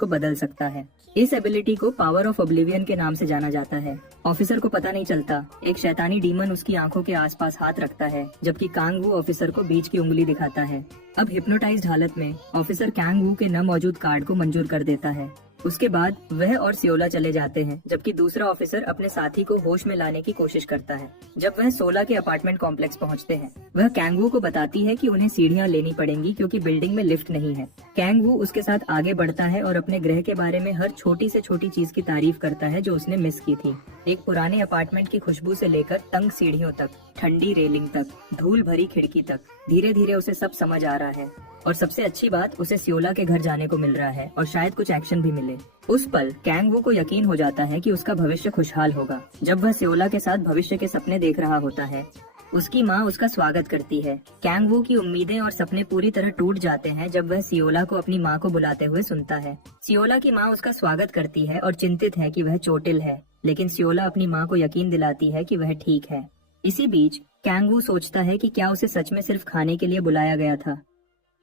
को बदल सकता है। इस एबिलिटी को पावर ऑफ ऑब्लिवियन के नाम से जाना जाता है। ऑफिसर को पता नहीं चलता, एक शैतानी डीमन उसकी आंखों के आसपास हाथ रखता है, जबकि कांग वू ऑफिसर को बीच की उंगली दिखाता है। अब हिप्नोटाइज्ड हालत में ऑफिसर कांग वू के न मौजूद कार्ड को मंजूर कर देता है। उसके बाद वह और सियोला चले जाते हैं, जबकि दूसरा ऑफिसर अपने साथी को होश में लाने की कोशिश करता है। जब वह 16 के अपार्टमेंट कॉम्प्लेक्स पहुंचते हैं, वह कैंग वू को बताती है कि उन्हें सीढ़ियां लेनी पड़ेंगी क्योंकि बिल्डिंग में लिफ्ट नहीं है। कैंग वू उसके साथ आगे बढ़ता है और अपने ग्रह के बारे में हर छोटी से छोटी चीज की तारीफ करता है जो उसने मिस की थी। एक पुराने अपार्टमेंट की खुशबू से लेकर तंग सीढ़ियों तक, ठंडी रेलिंग तक, धूल भरी खिड़की तक, धीरे धीरे उसे सब समझ आ रहा है। और सबसे अच्छी बात, उसे सियोला के घर जाने को मिल रहा है और शायद कुछ एक्शन भी मिले। उस पल कैंग वू को यकीन हो जाता है कि उसका भविष्य खुशहाल होगा। जब वह सियोला के साथ भविष्य के सपने देख रहा होता है, उसकी माँ उसका स्वागत करती है। कैंग वू की उम्मीदें और सपने पूरी तरह टूट जाते हैं जब वह सियोला को अपनी माँ को बुलाते हुए सुनता है। सियोला की माँ उसका स्वागत करती है और चिंतित है कि वह चोटिल है, लेकिन सियोला अपनी माँ को यकीन दिलाती है कि वह ठीक है। इसी बीच कैंग वू सोचता है कि क्या उसे सच में सिर्फ खाने के लिए बुलाया गया था।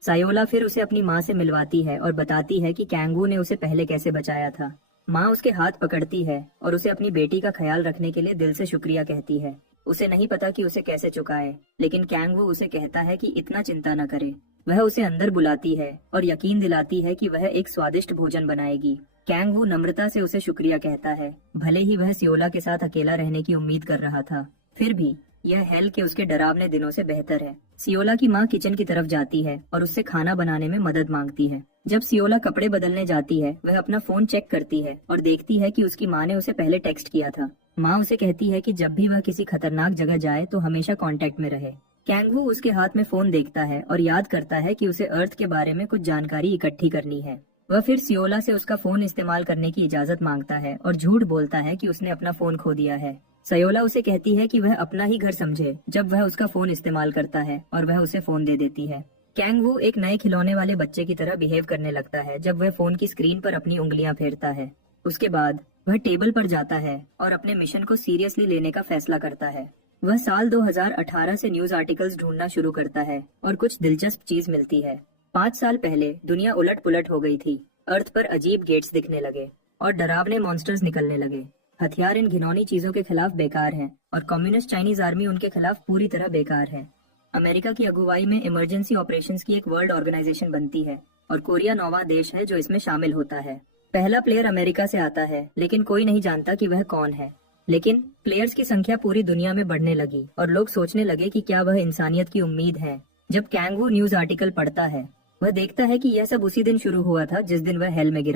सायोला फिर उसे अपनी माँ से मिलवाती है और बताती है कि कैंग वू ने उसे पहले कैसे बचाया था। माँ उसके हाथ पकड़ती है और उसे अपनी बेटी का ख्याल रखने के लिए दिल से शुक्रिया कहती है। उसे नहीं पता कि उसे कैसे चुकाए, लेकिन कैंग वू उसे कहता है कि इतना चिंता न करे। वह उसे अंदर बुलाती है और यकीन दिलाती है कि वह एक स्वादिष्ट भोजन बनाएगी। कैंग वू नम्रता से उसे शुक्रिया कहता है, भले ही वह सियोला के साथ अकेला रहने की उम्मीद कर रहा था। फिर भी यह हेल के उसके डरावने दिनों से बेहतर है। सियोला की माँ किचन की तरफ जाती है और उससे खाना बनाने में मदद मांगती है। जब सियोला कपड़े बदलने जाती है, वह अपना फोन चेक करती है और देखती है कि उसकी माँ ने उसे पहले टेक्स्ट किया था। माँ उसे कहती है कि जब भी वह किसी खतरनाक जगह जाए तो हमेशा कांटेक्ट में रहे। कैंग वू उसके हाथ में फोन देखता है और याद करता है कि उसे अर्थ के बारे में कुछ जानकारी इकट्ठी करनी है। वह फिर सियोला से उसका फोन इस्तेमाल करने की इजाजत मांगता है और झूठ बोलता है कि उसने अपना फोन खो दिया है। सियोला उसे कहती है कि वह अपना ही घर समझे जब वह उसका फोन इस्तेमाल करता है और वह उसे फोन दे देती है। कैंग वू एक नए खिलौने वाले बच्चे की तरह बिहेव करने लगता है जब वह फोन की स्क्रीन पर अपनी उंगलियां फेरता है। उसके बाद वह टेबल पर जाता है और अपने मिशन को सीरियसली लेने का फैसला करता है। वह साल 2018 से न्यूज आर्टिकल्स ढूंढना शुरू करता है और कुछ दिलचस्प चीज मिलती है। 5 साल पहले दुनिया उलट पुलट हो गई थी। अर्थ पर अजीब गेट्स दिखने लगे और डरावने मॉन्स्टर्स निकलने लगे। हथियार इन घिनौनी चीजों के खिलाफ बेकार हैं और कम्युनिस्ट चाइनीज आर्मी उनके खिलाफ पूरी तरह बेकार है। अमेरिका की अगुवाई में इमरजेंसी ऑपरेशंस की एक वर्ल्ड ऑर्गेनाइजेशन बनती है और कोरिया 9वां देश है जो इसमें शामिल होता है। पहला प्लेयर अमेरिका से आता है, लेकिन कोई नहीं जानता कि वह कौन है। लेकिन प्लेयर्स की संख्या पूरी दुनिया में बढ़ने लगी और लोग सोचने लगे कि क्या वह इंसानियत की उम्मीद है। जब कैंग वू न्यूज आर्टिकल पढ़ता है, वह देखता है कि यह सब उसी दिन शुरू हुआ था जिस दिन वह हेल में गिरा।